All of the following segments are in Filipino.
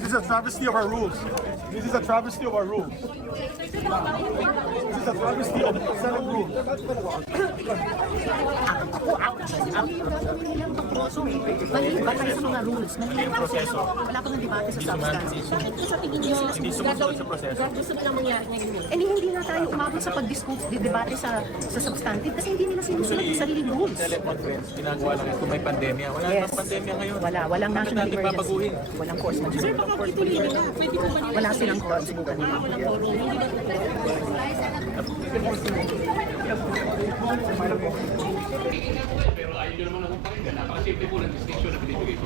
This is a travesty of our rules. This is a travesty of our rules. This is a travesty of the Senate rules. Mali ba tayo sa mga rules? Mali ang proseso. Wala pang debate sa substance. Bakit sa tingin niyo hindi sumunod sa proseso? Gusto na lang mangyari ngayon. Eh hindi na tayo umabot sa pag-discuss, debate sa substantive kasi hindi nila sinusunod yung sariling rules. Teleconference, ginagawa lang kung may pandemya. Wala namang pandemya ngayon. Walang national natin emergency. papaguhin? Walang force majeure. Wala silang force majeure. Pero ayaw nyo naman akong pakinggan. Napakasimple po ng distinction na binibigay ko.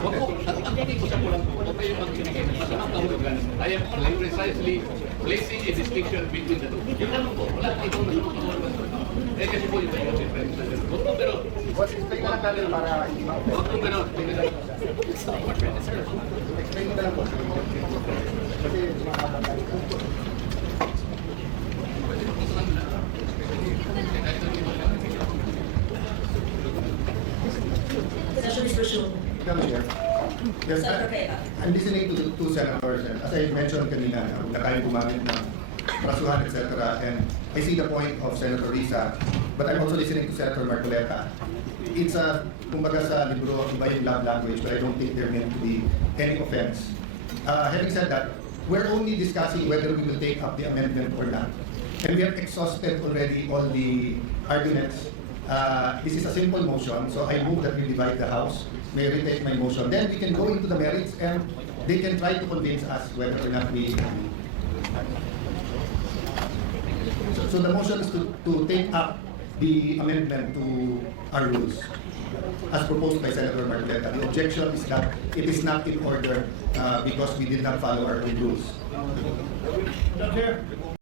Huwag po, ang pag-iusap ko lang po, huwag kayo mag-communicate. Masamang kahulugan. I am precisely placing a distinction between the two. Yun lang po. Wala kang ibang masamang kahulugan. Eh kasi po yung tayo difference. Huwag po pero... Explain na lang natin para hindi ma- Huwag po gano'n. explain mo na lang po. Kasi Session is resumed. Come here. Yes, Senator Pena. I'm listening to the two senators, and as I mentioned kanina, na tayo gumamit ng prasuhan, etc. And I see the point of Senator Risa, but I'm also listening to Senator Marcoleta. It's a, kumbaga sa libro, iba yung love language, but I don't think there meant to be any offense. Having said that, we're only discussing whether we will take up the amendment or not. And we have exhausted already all the arguments. This is a simple motion, so I move that we divide the House. May I retake my motion. Then we can go into the merits and they can try to convince us whether or not we... So the motion is to take up the amendment to our rules as proposed by Senator Marcoleta. The objection is that it is not in order because we did not follow our own rules.